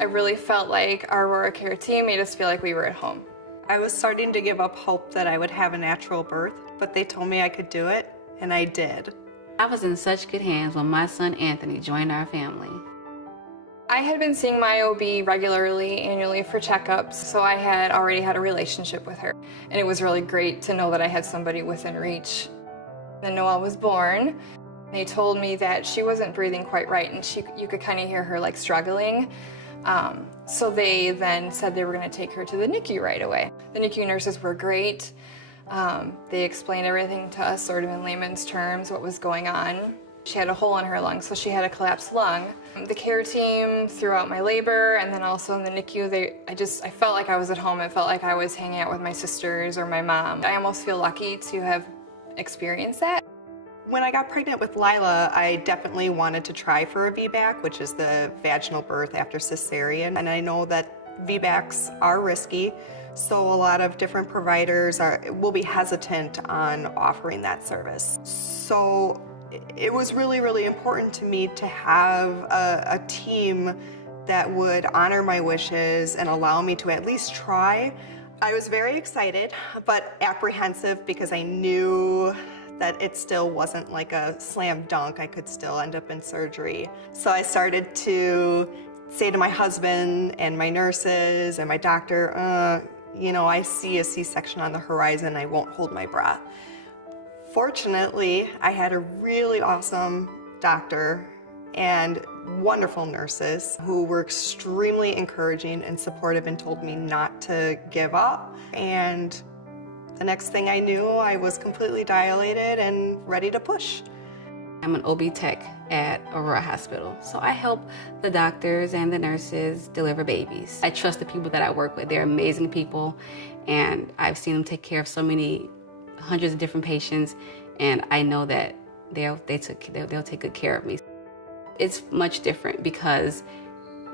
I really felt like our Aurora Care team made us feel like we were at home. I was starting to give up hope that I would have a natural birth, but they told me I could do it, and I did. I was in such good hands when my son Anthony joined our family. I had been seeing my OB regularly, annually for checkups, so I had already had a relationship with her. And it was really great to know that I had somebody within reach. Then Noelle was born. They told me that she wasn't breathing quite right, and you could kind of hear her like struggling. So they then said they were going to take her to the NICU right away. The NICU nurses were great. They explained everything to us sort of in layman's terms, what was going on. She had a hole in her lung, so she had a collapsed lung. The care team throughout my labor, and then also in the NICU, I felt like I was at home. I felt like I was hanging out with my sisters or my mom. I almost feel lucky to have experienced that. When I got pregnant with Lila, I definitely wanted to try for a VBAC, which is the vaginal birth after cesarean. And I know that VBACs are risky, so a lot of different providers will be hesitant on offering that service. So it was really, really important to me to have a team that would honor my wishes and allow me to at least try. I was very excited, but apprehensive because I knew that it still wasn't like a slam dunk. I could still end up in surgery. So I started to say to my husband and my nurses and my doctor, you know, I see a C-section on the horizon. I won't hold my breath. Fortunately, I had a really awesome doctor and wonderful nurses who were extremely encouraging and supportive and told me not to give up. And the next thing I knew, I was completely dilated and ready to push. I'm an OB tech at Aurora Hospital, so I help the doctors and the nurses deliver babies. I trust the people that I work with. They're amazing people, and I've seen them take care of so many hundreds of different patients, and I know that they'll take good care of me. It's much different because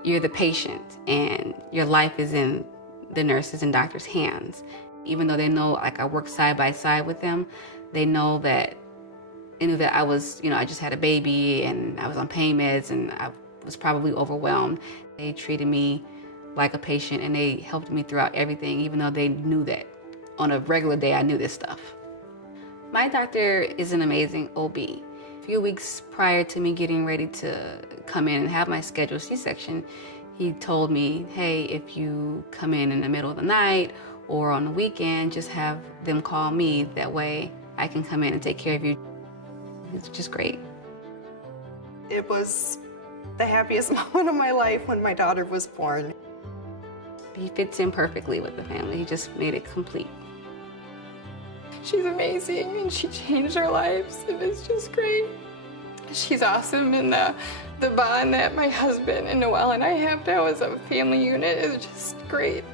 you're the patient and your life is in the nurses and doctors' hands. Even though they know, like, I work side by side with them, they know that I was, I just had a baby and I was on pain meds and I was probably overwhelmed. They treated me like a patient and they helped me throughout everything, even though they knew that on a regular day I knew this stuff. My doctor is an amazing OB. A few weeks prior to me getting ready to come in and have my scheduled C-section, he told me, hey, if you come in the middle of the night or on the weekend, just have them call me. That way I can come in and take care of you. It's just great. It was the happiest moment of my life when my daughter was born. He fits in perfectly with the family. He just made it complete. She's amazing and she changed our lives and it's just great. She's awesome, and the bond that my husband and Noelle and I have now as a family unit is just great.